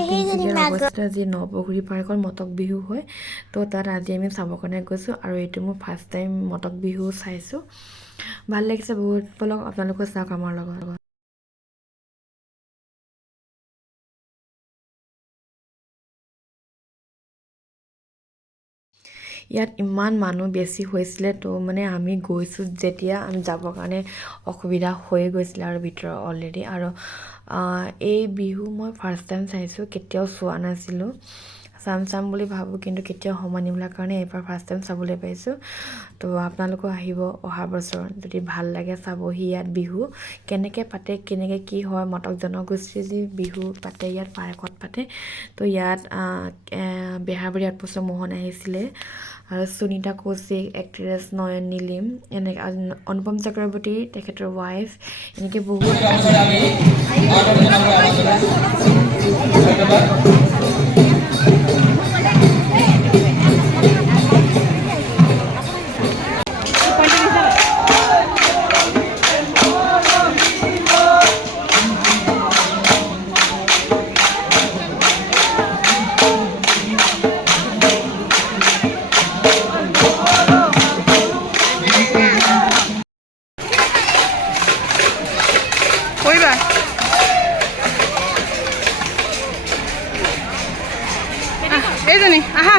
তিনিচুকীয়াৰ অৱস্থিত যি নপুখুৰী পাৰ্কত মটক বিহু হয় তো তাত আজি আমি চাবৰ কাৰণে গৈছোঁ আৰু এইটো মোৰ ফাৰ্ষ্ট টাইম মটক বিহু চাইছোঁ ভাল লাগিছে বহুত বলক আপোনালোকে চাওক আমাৰ লগত ইয়াত ইমান মানুহ বেছি হৈছিলে তো মানে আমি গৈছোঁ যেতিয়া আমি যাবৰ কাৰণে অসুবিধা হৈ গৈছিলে আৰু ভিতৰত অলৰেডি আৰু এই বিহু মই ফাৰ্ষ্ট টাইম চাইছোঁ কেতিয়াও চোৱা নাছিলোঁ চাম বুলি ভাবোঁ কিন্তু কেতিয়াও সময় নিমিলাৰ কাৰণে এইবাৰ ফাৰ্ষ্ট টাইম চাবলৈ পাইছোঁ তো আপোনালোকো আহিব অহা বছৰ যদি ভাল লাগে চাবহি ইয়াত বিহু কেনেকৈ পাতে কেনেকৈ কি হয় মটক জনগোষ্ঠীৰ যি বিহু পাতে ইয়াত পাৰ্কত পাতে তো ইয়াত বেহাৰবাৰী আউটপোষ্টৰ মোহন আহিছিলে আৰু সুনীতা কৌশিক এক্ট্ৰেছ নয়ন নীলিম এনেকৈ অনুপম চক্ৰৱৰ্তী তেখেতৰ ৱাইফ এনেকৈ বহুত এইজনী আহা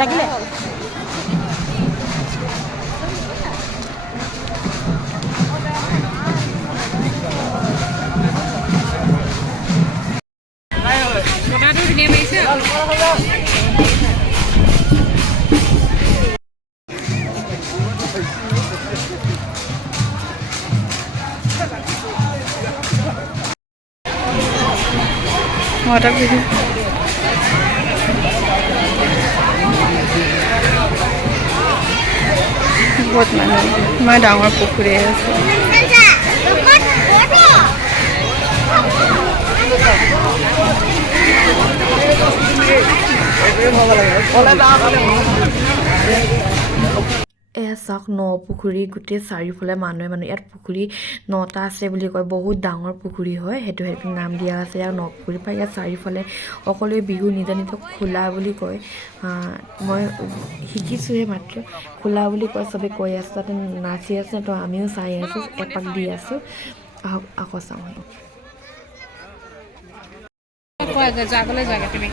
লাগিলে কথাটো ধুনীয়া মাৰিছে মটক বিহু বহুত মানুহ ইমান ডাঙৰ পুখুৰী আছে এয়া চাওক নপুখুৰী গোটেই চাৰিওফালে মানুহ ইয়াত পুখুৰী 9টা আছে বুলি কয় বহুত ডাঙৰ পুখুৰী হয় সেইটো নাম দিয়া আছে ইয়াত নপুখুৰী পৰা ইয়াত চাৰিওফালে সকলোৱে বিহু নিজা নিজক খোলা বুলি কয় মই শিকিছোঁহে মাত্ৰ খোলা বুলি কয় চবে কৈ আছে তাতে নাচি আছে তো আমিও চাই আছোঁ এপাক দি আছোঁ আহক আকৌ চাওঁ যাবলৈ জাগা তুমি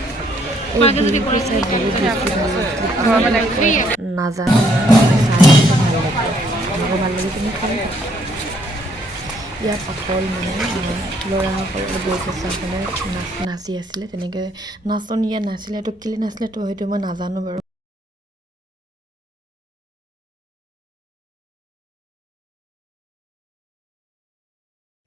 নাজানো ভাল লাগে তুমি খাই ইয়াত অকল মানে ল'ৰাসকলে বয়োজ্যেষ্ঠসকলে নাচি আছিলে তেনেকৈ নাচনি ইয়াত নাছিলে তো কেলৈ নাছিলে তো সেইটো মই নাজানো বাৰু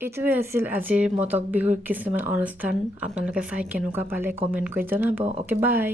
এইটোৱে আছিল আজিৰ মটক বিহুৰ কিছুমান অনুষ্ঠান আপোনালোকে চাই কেনেকুৱা পালে কমেণ্ট কৰি জনাব অ'কে বাই